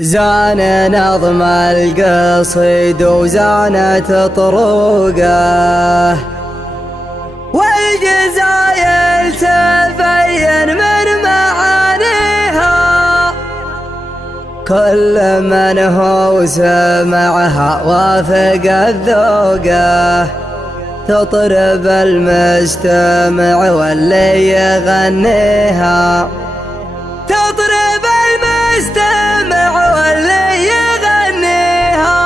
زان نظم القصيد وزانت طروقه، والجزايل تبين من معانيها. كل من هو سمعها وافق الذوقه، تطرب المستمع واللي يغنيها. تطرب المستمع واللي يغنيها.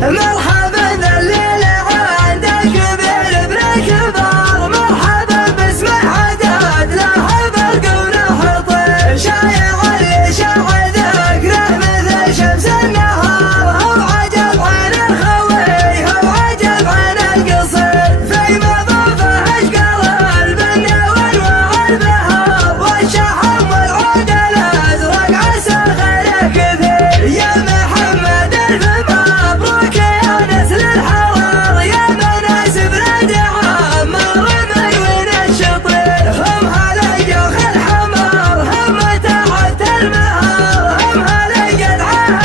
مرحبا ذا الليل عندك بالبريك بار، مرحبا باسم حداد له برق ونحط شايع اللي شاع ذكره مثل شمس النهار. هو عجب عن الخوي هو عجب عن القصير، في مضافه اشقر البن وانواع البهار، والشحم والعود الازرق عسى خيره كثير. يا محمد الف مبروك يا نسل الحرار، يا مناسب لدعاء مرمي وين الشطير. هم هلا جوخ الحمار هم تعبت المهار، هم هلا قدعه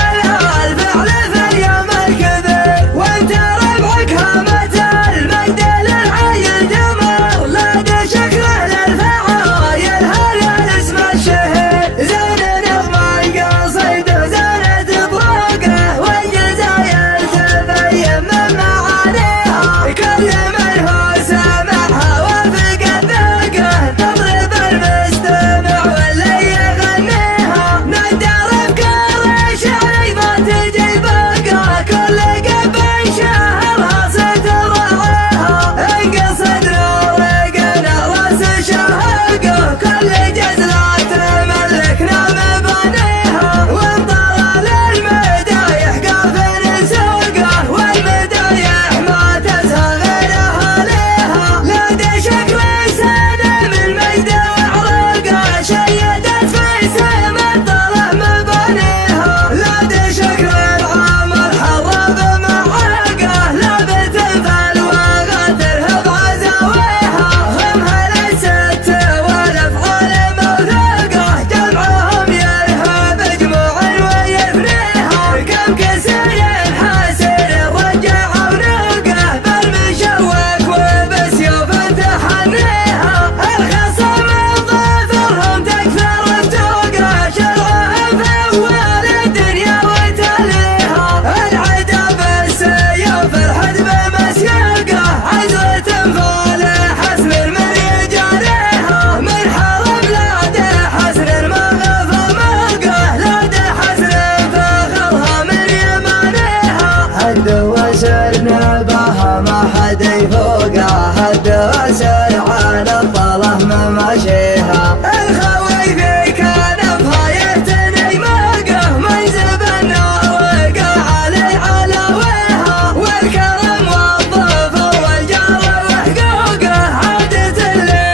الفعل في اليوم الكبير. وانت ربعك هامة المجد للعين جمر، لا دي شكله للفعايل هلا الاسم الشهير. زين نظم القصيد وزانت طروقه، والجزايل تبين من معانيها. كل من هو سمعها وافق الذوقه، تضرب المستمع واللي يغنيها. ندر افكار شعري ما تجي فوقه، كل قب شهرها ستراعيها. انقصد نورقنا راس شهقه، كل جزلات ملكنا مبانيها. وانطر للمدايح قافل سوقه، والمدايح ما تزهى غير اهاليها. لا دي شكل سنه من مجد وعروقه، شيدت في سهم الطلع مبانيها. لا دي شكل العامر حرب معاقه، لابت في الواغه ترهب عزاويها. هم هلا الست والافعال موثوقه، جمعهم يرهب جموع ويفنيها. كم كسر حاسر رجع عنوقه، بالمشوك وبسيوف تحنيها. الخصم ظفرهم تكثر فتوقه، شرعهم في اول الدنيا وتليها. العدا بالسيوف الحدب مسيوقه، عزوة فالح حسن من يجاريها. من حرم لاده حسن ما غفر موقه، لاده حسن فخرها من يمانيها. هد وسرنا بها ما حد يفوقه، هد وسر على الطله مماشيها. الخوي في كنفها يهتني موقه، منزب النار وقع علي علويها. والكرم والظفر والجار وحقوقه، عادة اللي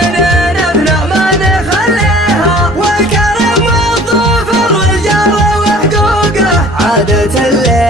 نفنع ما نخليها. والكرم والظفر والجار وحقوقه، عادة اللي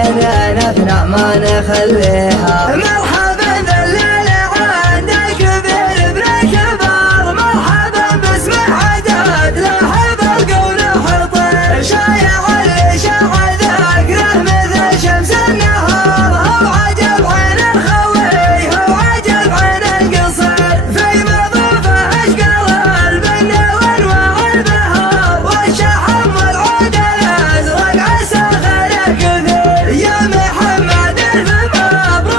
نفنع ما نخليها. مرحبا ذا الليل عندك بالبريك بار، مرحبا باسم حداد له برق ونحط شايع اللي شاع ذكره مثل شمس النهار. هو عجب عن الخوي هو عجب عن القصير، في مضافه اشقر البن وانواع البهار، والشحم والعود الازرق عسى خيره كثير. يا محمد الف مبروك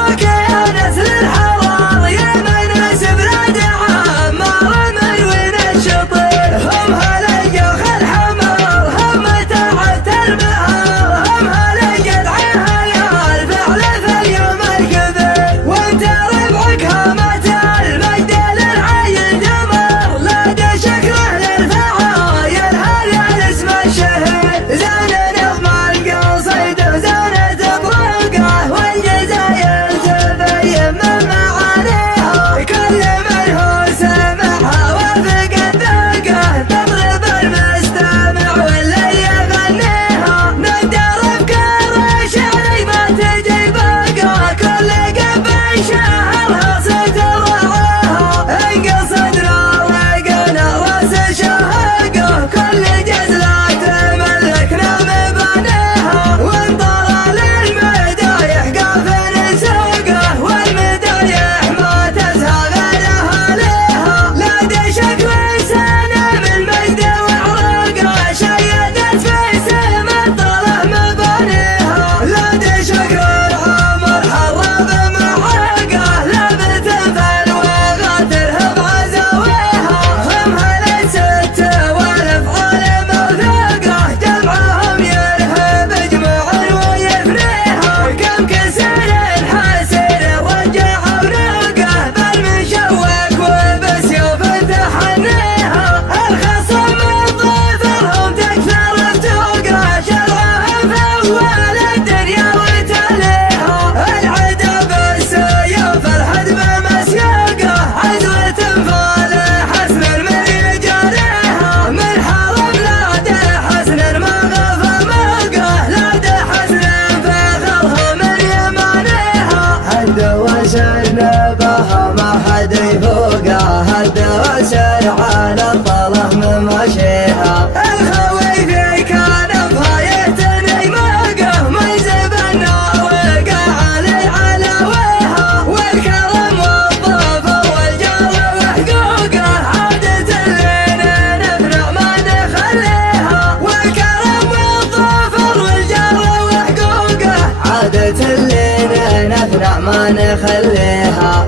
بها ما حد يفوقه، الدوس على الطله من مشيها. الخوي في كان بهايتني موقه من زبنا وقع علي علويها، والكرم والظفر والجار وحقوقه عادة لنا نفرع ما نخليها. والكرم والظفر والجار وحقوقه عادة لنا نفرع ما نخليها.